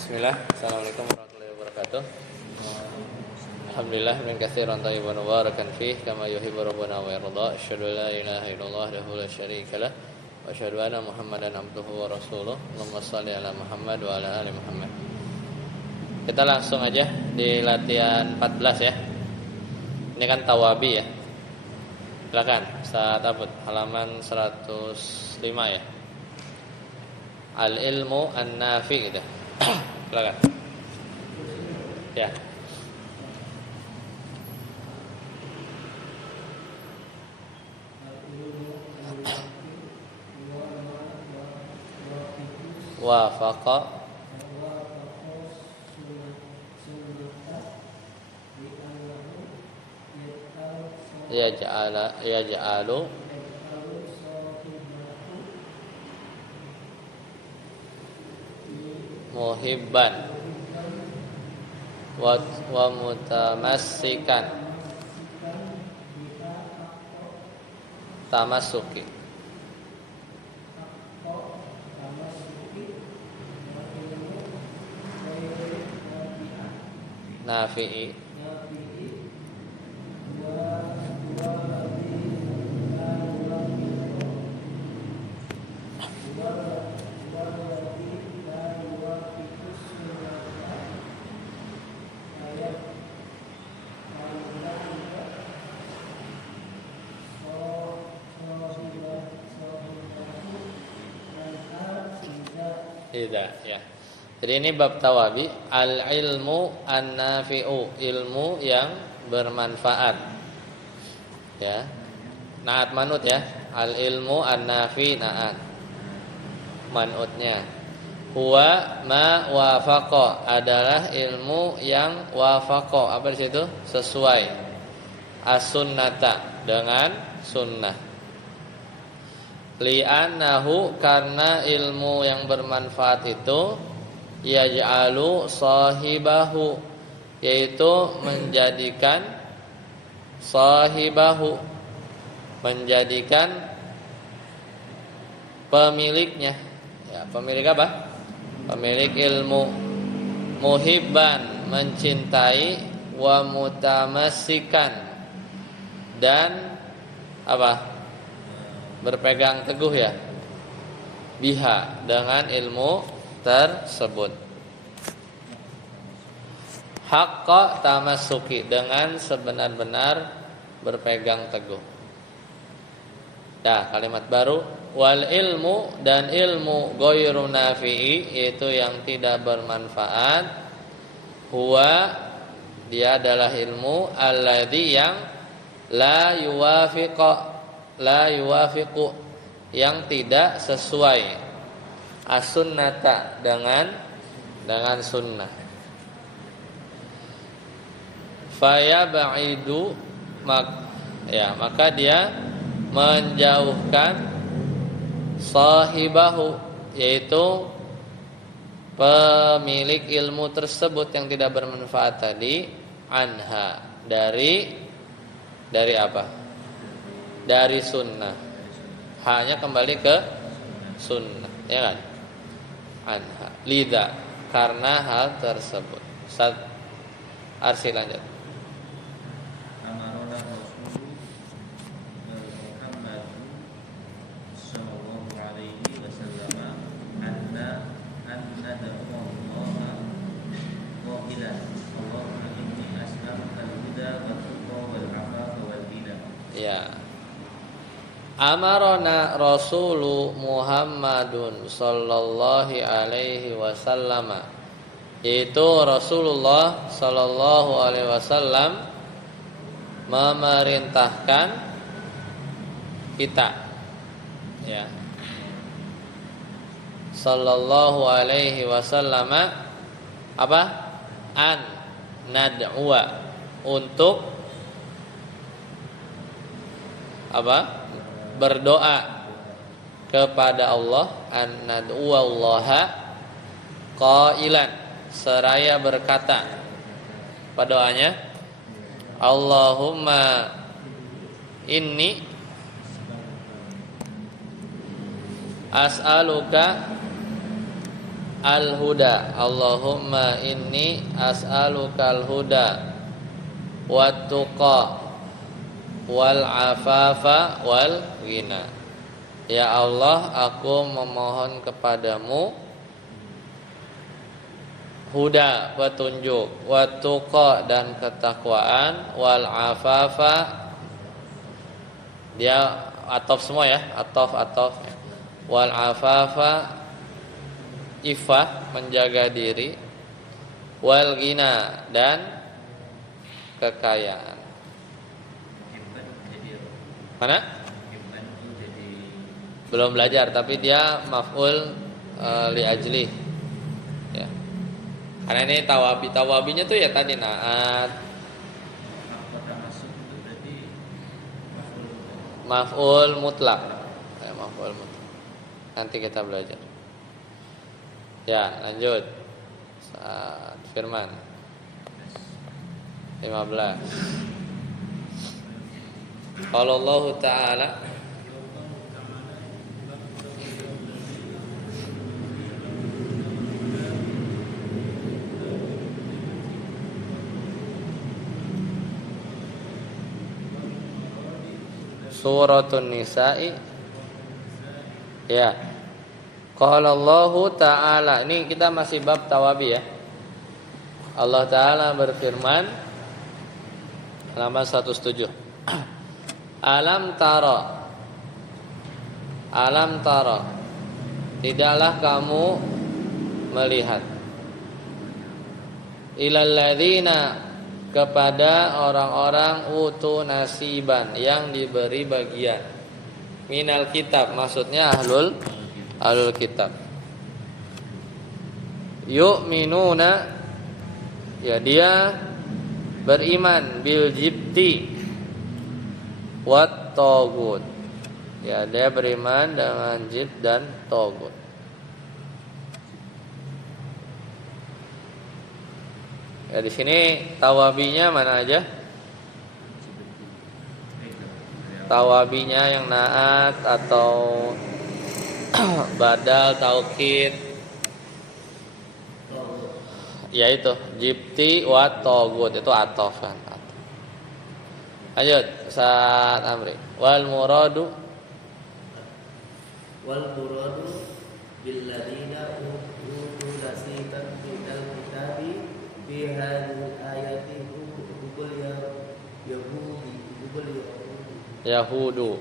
Bismillah, Assalamualaikum warahmatullahi wabarakatuh. Alhamdulillah min katsiran thayyiban mubarakan fih kama yuhibbu rabbuna wa yarda. Asyhadu an la ilaha illallah wahdahu la syarika lah wa asyhadu anna Muhammadan abduhu wa rasuluh. Allahumma shalli ala Muhammad wa ala ali Muhammad. Kita langsung aja di latihan 14 ya. Ini kan tawabi ya. Silakan, Ustaz Abud, halaman 105 ya. Al-ilmu an-nafi gitu. Silakan. Ya. Wafaqa yaj'alu muhibban wa mutamassikan tamasuki nafi'i tidak ya. Jadi ini bab tawabi, al-ilmu an-nafi'u, ilmu yang bermanfaat. Ya. Naat manut ya. Al-ilmu an-nafi naat. Manutnya. Huwa ma wafaqa, adalah ilmu yang wafaqa. Apa di situ? Sesuai. As-sunnata, dengan sunnah. Li'annahu, karena ilmu yang bermanfaat itu yaj'alu sahibahu, yaitu menjadikan sahibahu, menjadikan pemiliknya ya, pemilik apa? Pemilik ilmu, muhibban, mencintai, wa mutamassikan, dan apa? Berpegang teguh ya, biha, dengan ilmu tersebut. Haqqa tamasuki, dengan sebenar-benar berpegang teguh. Dah, kalimat baru. Wal ilmu, dan ilmu ghairu nafi'i, yaitu yang tidak bermanfaat. Huwa, dia adalah ilmu alladzi yang la yuwafiqu, yang tidak sesuai as-sunnata, dengan sunnah. Fayaba'idu, maka dia menjauhkan sahibahu, yaitu pemilik ilmu tersebut yang tidak bermanfaat tadi, anha, dari apa? Dari sunnah. Hanya kembali ke sunnah, ya kan? Anha, lidha, karena hal tersebut. Ustaz Arsi lanjut. Amarona Rasul Muhammad sallallahu alaihi wasallam anna da'ullaha qailan Allahumma inni as'aluka al-huda wa tuqa wal 'afafa wal ghina. Ya. Amarona Rasulu Muhammadun sallallahu alaihi wasallam, yaitu Rasulullah sallallahu alaihi wasallam memerintahkan kita, ya, sallallahu alaihi wasallam apa? An nad'uwa, untuk apa? Berdoa kepada Allah, an nad'uwallaha qailan, seraya berkata. Apa doanya? Allahumma inni as'aluka al-huda. Allahumma inni as'alukal huda wat tuqa wal afafa wal ghina. Ya Allah, aku memohon kepadamu huda, petunjuk, wat tuqa, dan ketakwaan, wal afafa, dia atof semua ya, atof, wal afafa, ifah, menjaga diri, wal ghina, dan kekayaan. Mana? Belum belajar, tapi dia maf'ul li ajli. Ya. Karena ini tawabinya tuh ya tadi naat. Maf'ul mutlak. Ya, maf'ul mutlak. Nanti kita belajar. Ya, lanjut. Saat firman 15. Qala Allah Ta'ala Suratun Nisa'i. Ya. Qala Allah Ta'ala. Ini kita masih bab tawabi ya. Allah Ta'ala berfirman halaman 107. Alam tara. Alam tara. Tidaklah kamu melihat ilal ladzina, kepada orang-orang utu nasiban, yang diberi bagian, minal kitab, maksudnya ahlul kitab. Yu'minuna, ya dia beriman, bil jibti wat tagut, ya dia beriman dengan jibt dan tagut. Ya di sini tawabinya mana aja? Tawabinya yang naat atau badal, taukid. Ya itu jibti wa tagut, itu atof kan. Lanjut saat amri. Wal muradu bil ladina utu nasiban minal kitabi fi hadhihi ayati Yahudu.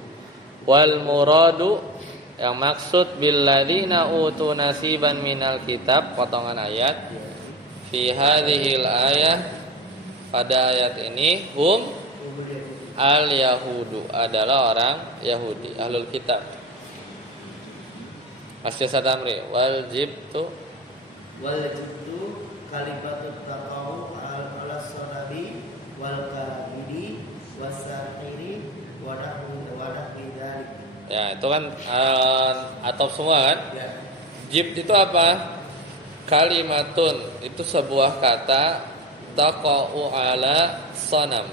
Wal muradu, yang maksud bil ladina utu nasiban minal kitab, potongan ayat, fi hadhil ayah, pada ayat ini, hum al yahudu, adalah orang Yahudi, ahlul kitab. Masih satamri. Wal jibtu kalimatut taqau ala sanabi wal kabidi wasahiri wadah dzalik. Ya, itu kan atop semua kan? Ya. Jibt itu apa? Kalimatun, itu sebuah kata, taqau ala sanam.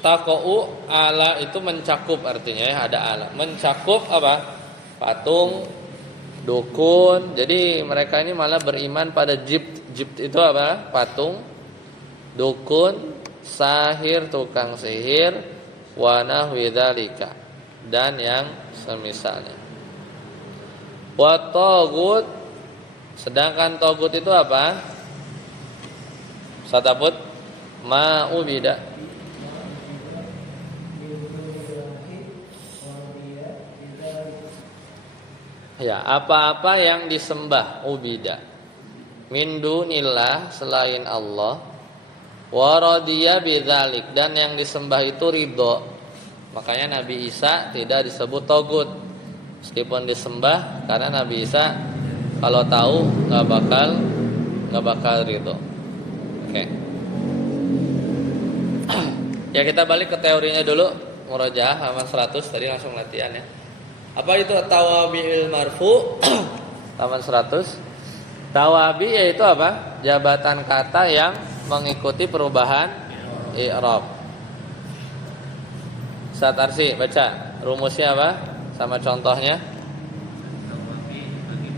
Taqau ala itu mencakup, artinya ya, ada ala. Mencakup apa? Patung, dukun. Jadi mereka ini malah beriman pada jibt. Jibt itu apa? Patung, dukun, sahir, tukang sihir, wa nahwi dzalika, dan yang semisalnya. Wa tagut, sedangkan tagut itu apa? Sataput ma ubida, ya, apa-apa yang disembah, ubida, min dunillah, selain Allah, wa radiya bidzalik, dan yang disembah itu ridho. Makanya Nabi Isa tidak disebut togut meskipun disembah, karena Nabi Isa kalau tahu nggak bakal ridho. Oke. Ya, kita balik ke teorinya dulu. Murojaah halaman 100, tadi langsung latihan ya. Apa itu tawabi'il marfu? Halaman 100. Tawabi yaitu apa? Jabatan kata yang mengikuti perubahan i'rab. Saat Arsi baca rumusnya apa? Sama contohnya. Tawabi bagi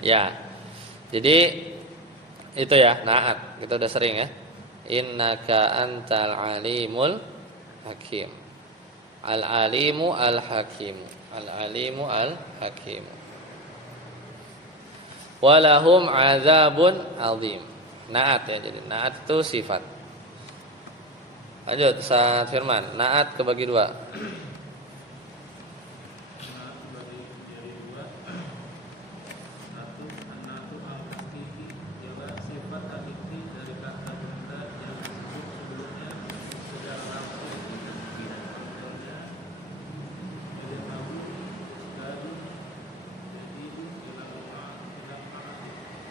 Ya. Jadi itu ya, naat. Kita udah sering ya. Innaka antal alimul hakim. Al-alimu al-hakimu. Al-alimu al-hakimu. Walahum azabun azim. Naat ya, jadi naat itu sifat. Lanjut Ustaz Firman. Naat kebagi dua.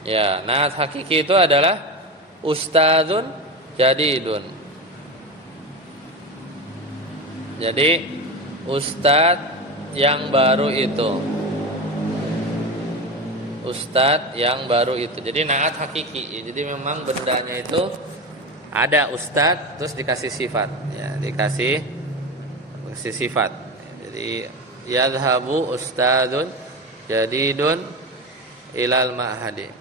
Ya, naat hakiki itu adalah ustadzun jadidun. Jadi ustadz yang baru itu. Ustadz yang baru itu. Jadi naat hakiki. Jadi memang bendanya itu ada ustadz terus dikasih sifat. Ya, dikasih sifat. Jadi yadhabu ustadzun jadidun ilal ma'hadi.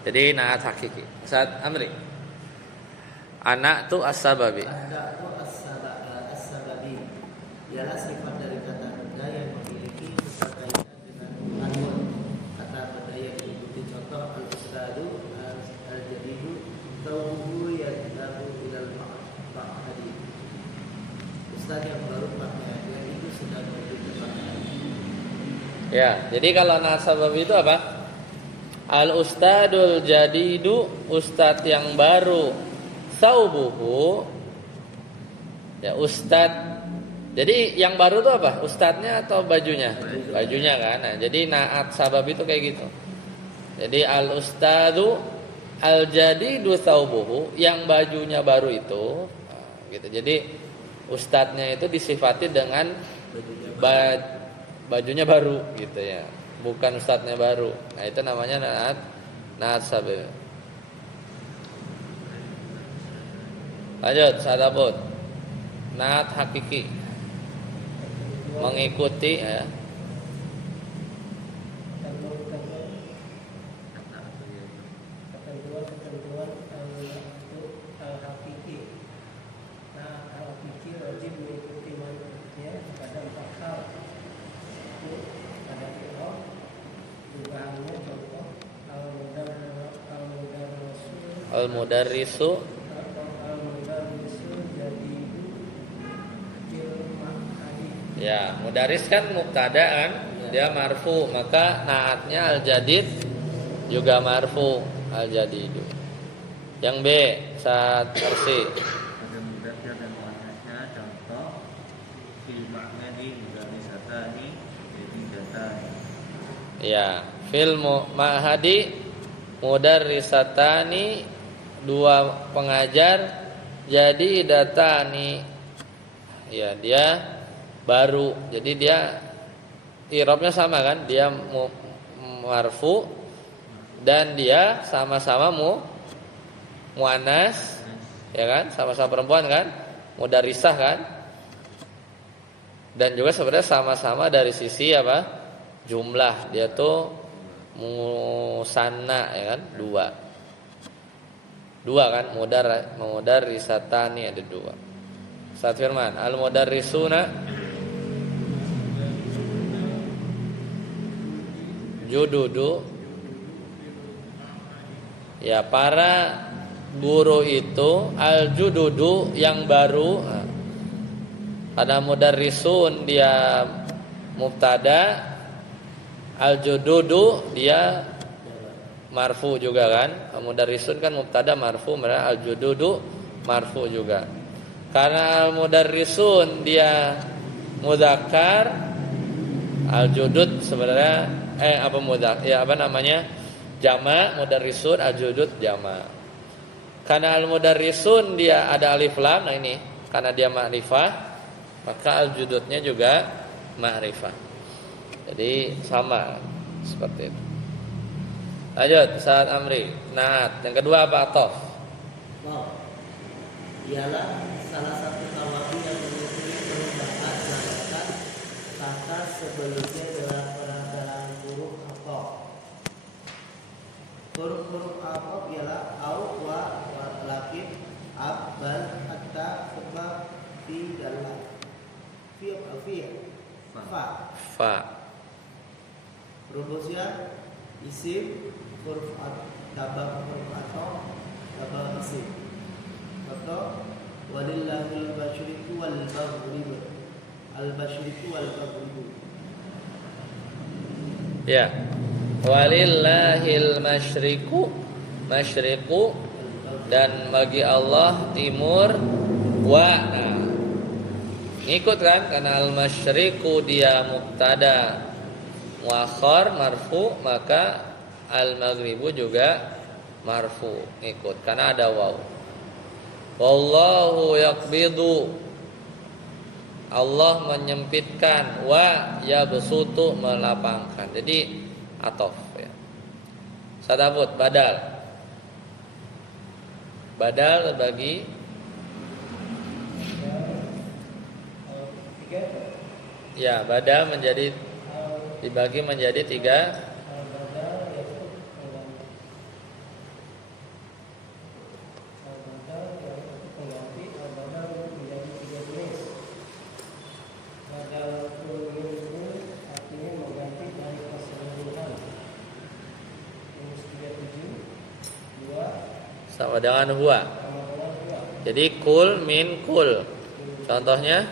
Jadi naat hakiki. Ustaz Amri. Anak tu as-sababi. Anak tu as-sababi. Ialah sifat dari kata benda yang memiliki keterkaitan dengan anun. Kata benda yang diikuti contoh al-ustadu, al-jadidu, tauhu yadhabu ilal ma'hadi. Ustaz yang baru pakaiannya itu sedang menuju ke pakaian. Ya, jadi kalau naat sababi itu apa? Al-ustadul jadidu, ustadz yang baru. Saubuhu, ya ustadz. Jadi yang baru itu apa? Ustadznya atau bajunya? Bajunya kan. Nah, jadi naat sabab itu kayak gitu. Jadi al-ustadu al-jadidu saubuhu, yang bajunya baru itu. Nah, gitu. Jadi ustadznya itu disifati dengan bajunya baru gitu ya. Bukan ustadznya baru. Nah itu namanya naat sabab. Lanjut sadabut. Naat hakiki. Mengikuti ya. Ketentuan al-hakiki. Nah, al-hakiki wajib mengikuti manfaatnya pada 4 hal. Itu pada fi'il, dugaannya contoh Al-mudarrisu ya, mudaris kan mubtada kan, dia marfu, maka naatnya al-jadid juga marfu, al-jadidu. Yang B, saat versi. Ada mudakkar dan muannasnya contoh fil ma'hadi mudarrisatani jadi datani. Ya, fil ma'hadi mudarrisatani, 2 pengajar jadi datani. Ya, dia baru. Jadi dia i'rabnya sama kan? Dia marfu dan dia sama-sama muannas, ya kan? Sama-sama perempuan kan? Mudarrisah kan? Dan juga sebenarnya sama-sama dari sisi apa? Jumlah. Dia tuh musanna ya kan? 2 kan? Mudarrisatani ada 2. Ustaz Firman, al-mudarrisuna jududu, ya para guru itu, al-jududu yang baru. Karena mudarrisun dia mubtada, al-jududu dia marfu juga kan. Mudarrisun kan mubtada marfu, mereka al-jududu marfu juga. Karena al-mudarrisun dia mudzakkar, al-judud sebenarnya jama', mudarrisun, al-judud jama'. Karena al-mudarrisun dia ada alif lam, nah ini karena dia ma'rifah, maka al-jududnya juga ma'rifah. Jadi sama seperti itu. Lanjut saat Amri, naat. Yang kedua apa? Atof. Ialah salah satu kawafi yang mengikuti perubahan melakukan kata sebelumnya dalam perantaraan Huruf-huruf aqab ialah au, wa, lakin, ab, bal, hatta, thumma, fi, dan la. Fi apa? Fi ya? Fa. Fa. Rumusnya isim, huruf tabak, huruf atau tabak isim. Contoh, walillahil masyriqu wal maghribu. Al-masyriqu wal maghribu. Ya. Walillahil masyriqu, masyriqu, dan bagi Allah timur, wa. Nah, ngikut kan, karena al-masyriqu dia mubtada muakhar marfu, maka al-maghribu juga marfu, ngikut karena ada waw. Wallahu yaqbidu, Allah menyempitkan, wa yabsutu, melapangkan. Jadi atof ya. Sadabut badal. Badal bagi ya, badal menjadi dibagi menjadi 3. Sama dengan huwa. Jadi kul min kul. Contohnya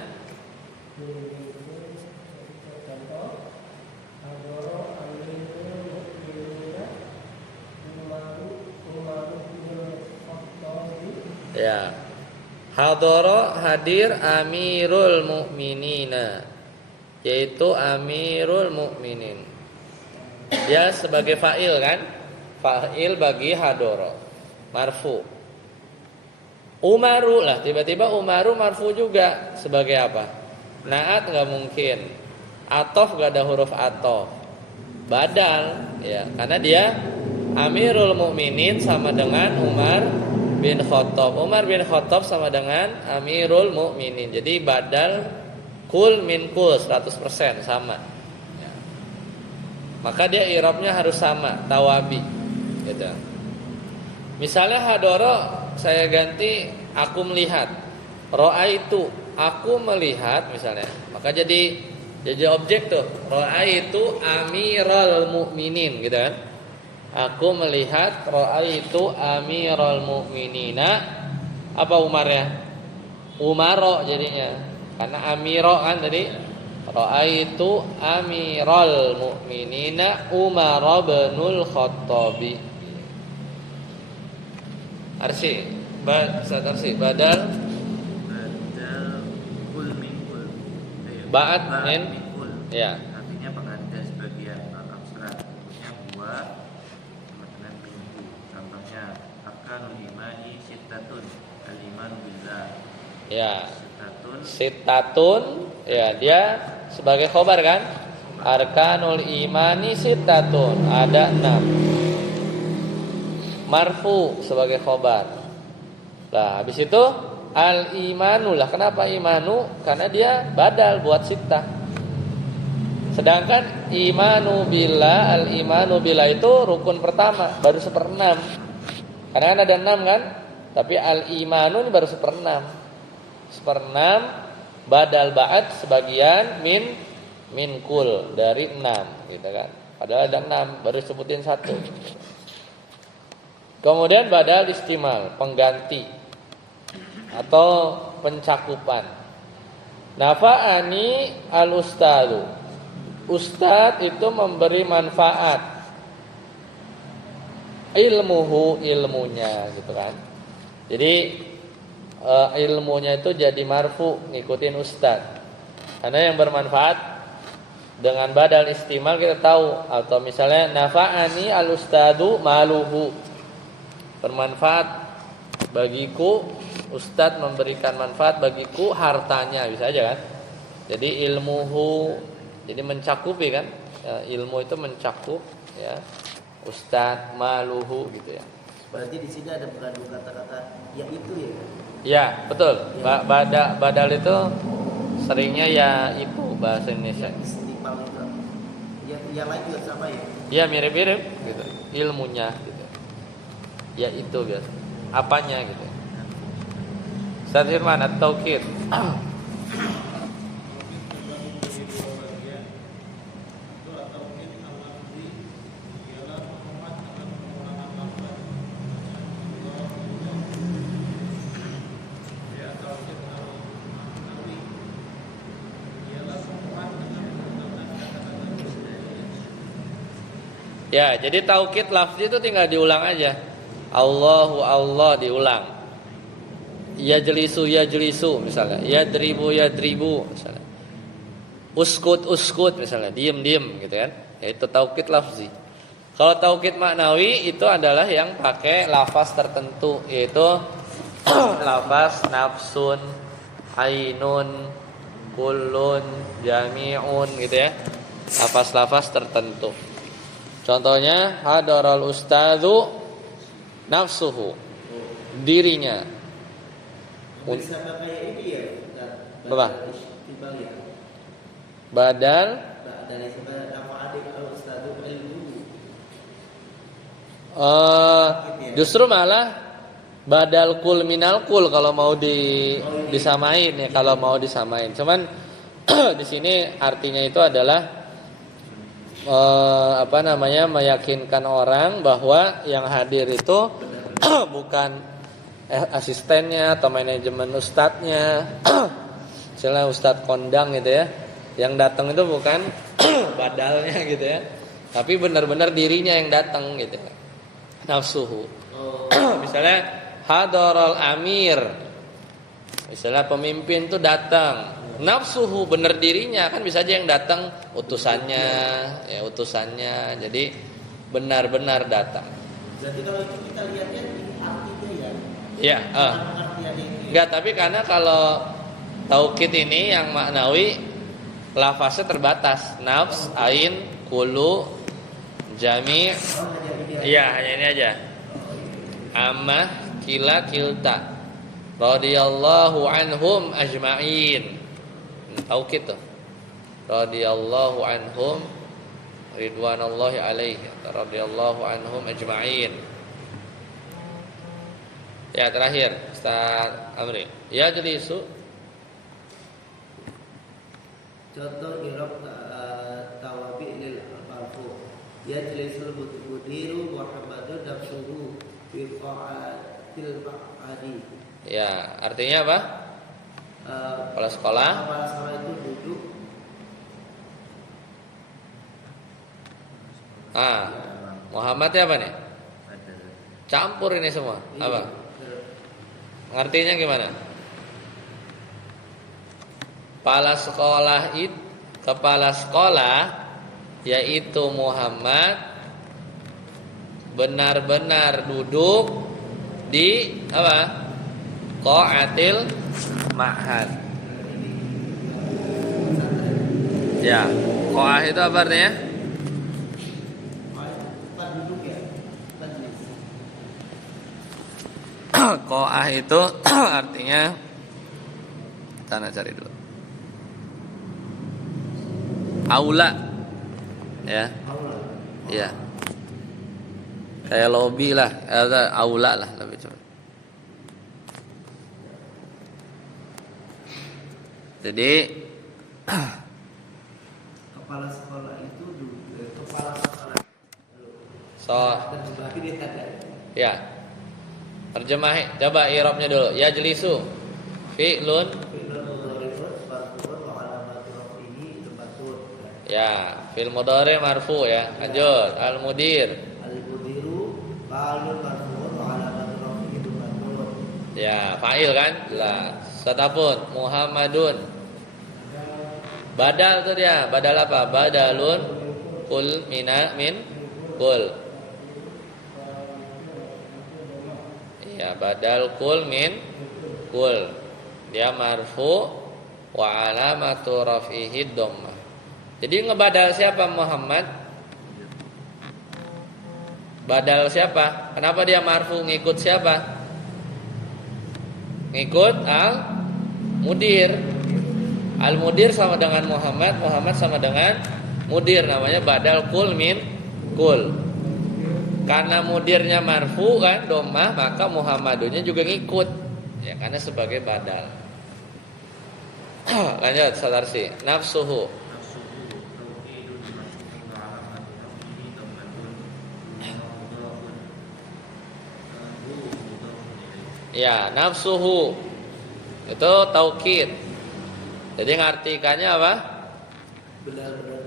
ya. Hadara hadir Amirul Mukminina, yaitu Amirul Mukminin. Dia sebagai fa'il kan? Fa'il bagi hadara. Marfu. Umaru lah, tiba-tiba Umaru marfu juga, sebagai apa? Naat nggak mungkin. Atof nggak ada huruf atof. Badal ya, karena dia Amirul Mukminin sama dengan Umar bin Khattab. Umar bin Khattab sama dengan Amirul Mukminin. Jadi badal kul min kul 100% sama. Ya. Maka dia i'rabnya harus sama, tawabi. Gitu. Misalnya hadoro saya ganti aku melihat. Ra'aitu, aku melihat misalnya. Maka jadi objek tuh. Ra'aitu Amirul Mukminin gitu kan. Aku melihat ra'aitu Amirul Mukminina. Apa Umarnya? Umaro jadinya. Karena Amiro kan tadi. Ra'aitu Amirul Mukminina Umar binul Khattabi. Arsi, Arsi, badal kul min kul. Ba'at min kul. Ya. Artinya penggantian sebagian abstrak. Contohnya buah sama dengan minggu. Contohnya arkanul imani sittatun, al-iman billah. Ya. Sittatun. Sittatun, ya dia sebagai khobar kan? Arkanul imani sittatun, ada 6. Marfu sebagai khobar. Lah habis itu al-imanu lah. Kenapa imanu? Karena dia badal buat sittah. Sedangkan imanu billah, al-imanu billah itu rukun pertama, baru 1/6. Karena kan ada 6 kan? Tapi al-imanu ini baru 1/6. 1/6 badal ba'at sebagian min kul dari 6 gitu kan. Padahal ada 6, baru sebutin 1. Kemudian badal istimal, pengganti atau pencakupan. Nafa'ani al-ustadu. Ustad itu memberi manfaat. Ilmuhu, ilmunya gitu kan. Jadi ilmunya itu jadi marfu, ngikutin ustad. Karena yang bermanfaat dengan badal istimal kita tahu. Atau misalnya nafa'ani al-ustadu maluhu. Bermanfaat bagiku, ustadz memberikan manfaat bagiku hartanya, bisa aja kan. Jadi ilmuhu, jadi mencakupi kan, ilmu itu mencakup ya, ustadz maluhu gitu ya. Berarti di sini ada mengandung kata-kata ya itu ya. Ya betul. Badal itu seringnya ya itu bahasa Indonesia. Istimal itu. Yang lain juga sama ya. Ya mirip-mirip gitu, ilmunya gitu. Ya itu biasa. Apanya gitu. Ustaz Firman at-taukid. Ya, jadi taukid lafzi itu tinggal diulang aja. Allahu Allah diulang. Yajlisu yajlisu misalnya. Yadribu misalnya. Uskut misalnya. Diem gitu kan. Ya, itu taukid lafzi. Kalau taukid maknawi itu adalah yang pakai lafaz tertentu, yaitu lafaz nafsun, ainun, kullun, jami'un gitu ya. Lafaz-lafaz tertentu. Contohnya hadaral ustadzu nafsuhu, dirinya. Bisa kayak ini ya, Apa? Badal dari sebenarnya nama adik al ustadzu ilmu. Justru malah badal kul minal kul kalau mau disamain ya, kalau mau disamain. Cuman di sini artinya itu adalah meyakinkan orang bahwa yang hadir itu bukan asistennya atau manajemen ustadznya, misalnya ustadz kondang gitu ya, yang datang itu bukan badalnya gitu ya, tapi benar-benar dirinya yang datang gitu ya. Nafsuhu. Misalnya hadaral amir, misalnya pemimpin itu datang, nafsuhu bener dirinya, kan bisa aja yang datang utusannya, jadi benar-benar datang. Berarti kalau itu kita lihatnya artinya ya. Ya, enggak, tapi karena kalau taukid ini yang maknawi lafaznya terbatas, nafs, ain, kulu, jami'. Iya, hanya ini aja. Ammah, kila, kilta. Radhiyallahu anhum ajma'in. Taukid tuh. Radhiyallahu anhum ridwanallahi alaihi. Radhiyallahu anhum ajma'in. Ya, terakhir Ustaz Amri. Ya jelisu. Contoh irob tawabi lil marfu. Ya jelisul mudiru Muhammadun nafsuhu fi qa'atil ma'adi. Ya, artinya apa? Kepala sekolah. Kepala sekolah itu duduk. Muhammad apa nih? Campur ini semua. Apa? Artinya gimana? Kepala sekolah yaitu Muhammad benar-benar duduk di apa? Qa'atil ma'had. Ya, qa'ah itu apa artinya? Tempat duduk ya. Qa'ah itu artinya, kita cari dulu. Aula. Ya. Ya. Kayak lobby lah, aula lah lebih cepat. Jadi kepala sekolah itu kepala sekolah. Ya. Terjemah, coba i'rabnya dulu. Ya jelisu. Fi'lun. Ya, fi'il mudhari marfu ya. Lanjut. Al-mudir. Al-mudiru fa'ilun marfu'un wa 'alamatun rafi'ihi dhammatun. Ya, fa'il kan? Lah, satapun Muhammadun. Badal tuh dia. Badal apa? Badalun kul min kul. Ya, badal kul min kul. Dia marfu wa alamatu raf'ihi dhammah. Jadi ngebadal siapa Muhammad? Badal siapa? Kenapa dia marfu, ngikut siapa? Ngikut al-mudir. Al-mudir sama dengan Muhammad, Muhammad sama dengan mudir, namanya badal kul min kul. Karena mudirnya marfu kan domah, maka Muhammadunya juga ngikut. Ya, karena sebagai badal. Lanjut Sadarsi. Nafsuhu. Ya, nafsuhu itu taukid. Jadi ngartikannya apa?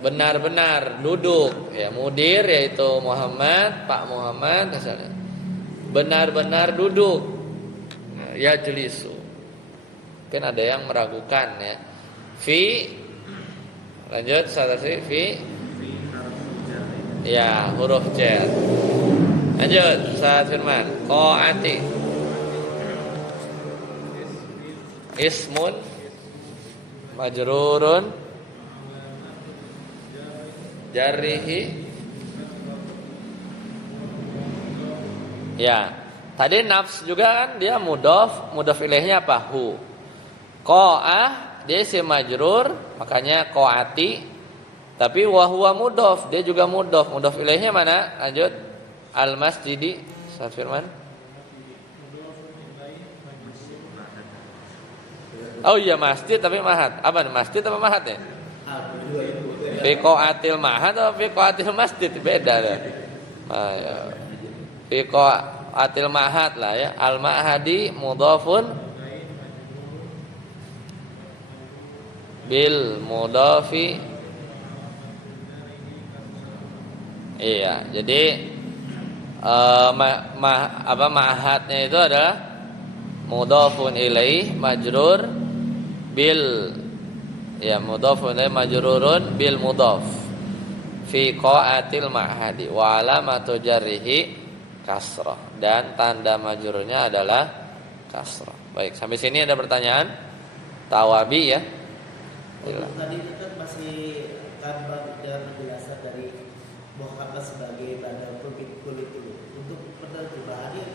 Benar-benar duduk. Ya, mudir yaitu Muhammad, Pak Muhammad misalnya. Benar-benar duduk. Ya jelisu. Mungkin ada yang meragukan ya. Fi. Lanjut Sadarsi. Fi. Ya, huruf jar. Lanjut Ustaz Firman. Qaati. Ismun majrurun jarrihi. Ya, tadi nafs juga kan dia mudhof ilaihnya apa? Hu. Qa'ah dia isim majrur, makanya qaati. Tapi wa huwa mudhof, dia juga mudhof ilaihnya mana? Lanjut. Al masjidi, Ustaz Firman. Oh iya masjid tapi mahat. Apa nih masjid apa mahat ya? Fi qaatil mahat atau fi qaatil masjid beda ya. Fi qaatil mahat lah ya. Al mahadi mudhafun bil mudhafi. Iya, jadi mahatnya itu adalah mudhafun ilaih majrur bil, ya mudhafun ilaih majrurun bil mudhaf fi qaatil ma'hadi wa alamatu jarrihi kasrah, dan tanda majrurnya adalah kasrah. Baik, sampai sini ada pertanyaan? Tawabi ya. Tadi itu kan masih tambah dan penjelasan dari Muhammad sebagai badal kulit itu. Untuk penerjemahannya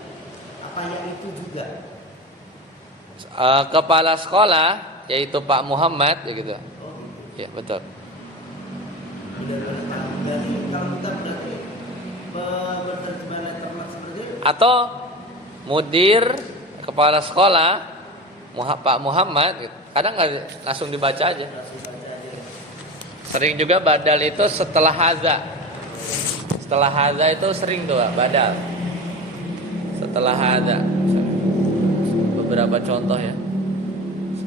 apa yang itu juga? Kepala sekolah yaitu Pak Muhammad ya gitu. Ya betul. Atau mudir kepala sekolah Pak Muhammad gitu. Kadang nggak langsung dibaca aja. Sering juga badal itu setelah haza. Setelah haza itu sering tuh badal. Setelah haza. Beberapa contoh ya.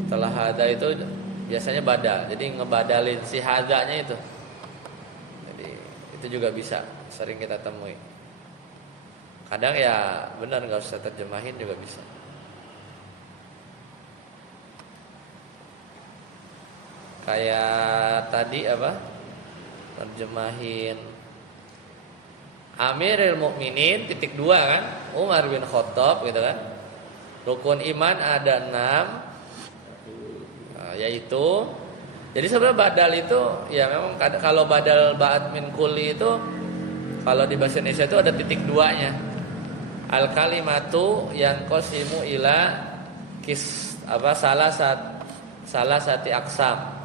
Setelah haza itu biasanya badal. Jadi ngebadalin si hazanya itu. Jadi itu juga bisa sering kita temui. Kadang ya benar nggak usah terjemahin juga bisa. Kayak tadi apa? Terjemahin Amirul Mukminin (2) kan? Umar bin Khattab gitu kan. Rukun iman ada 6, yaitu jadi sebenarnya badal itu ya memang kalau badal ba'at min kulli itu kalau di bahasa Indonesia itu ada titik 2-nya. Al kalimatu yanqasimu ila salah sati aksam.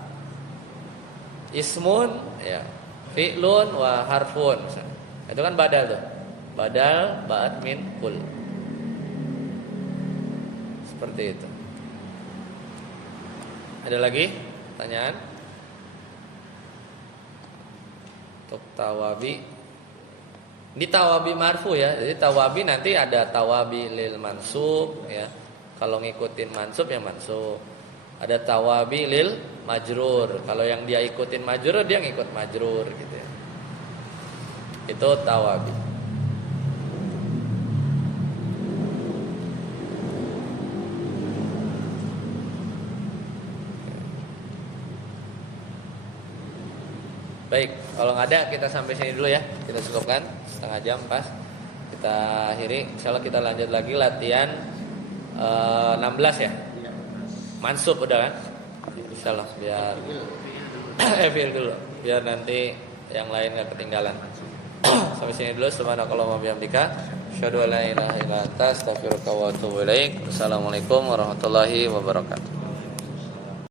Ismun ya, fi'lun wa harfun. Itu kan badal tuh. Badal ba'at min kul. Seperti itu. Ada lagi pertanyaan? Untuk tawabi. Ini tawabi marfu ya. Jadi tawabi nanti ada tawabi lil mansub ya. Kalau ngikutin mansub ya mansub. Ada tawabi lil majrur. Kalau yang dia ikutin majrur dia ngikut majrur gitu ya. Itu tawabi. Baik, kalau nggak ada kita sampai sini dulu ya. Kita cukupkan setengah jam pas. Kita akhiri. Insyaallah kita lanjut lagi latihan 16 ya. Mansub udah kan? Insyaallah biar fi'il dulu. Biar nanti yang lain nggak ketinggalan. Sampai sini dulu. Subhanakallahumma wa bihamdika asyhadu an la ilaha illa anta astaghfiruka wa atubu ilaik. Assalamualaikum warahmatullahi wabarakatuh.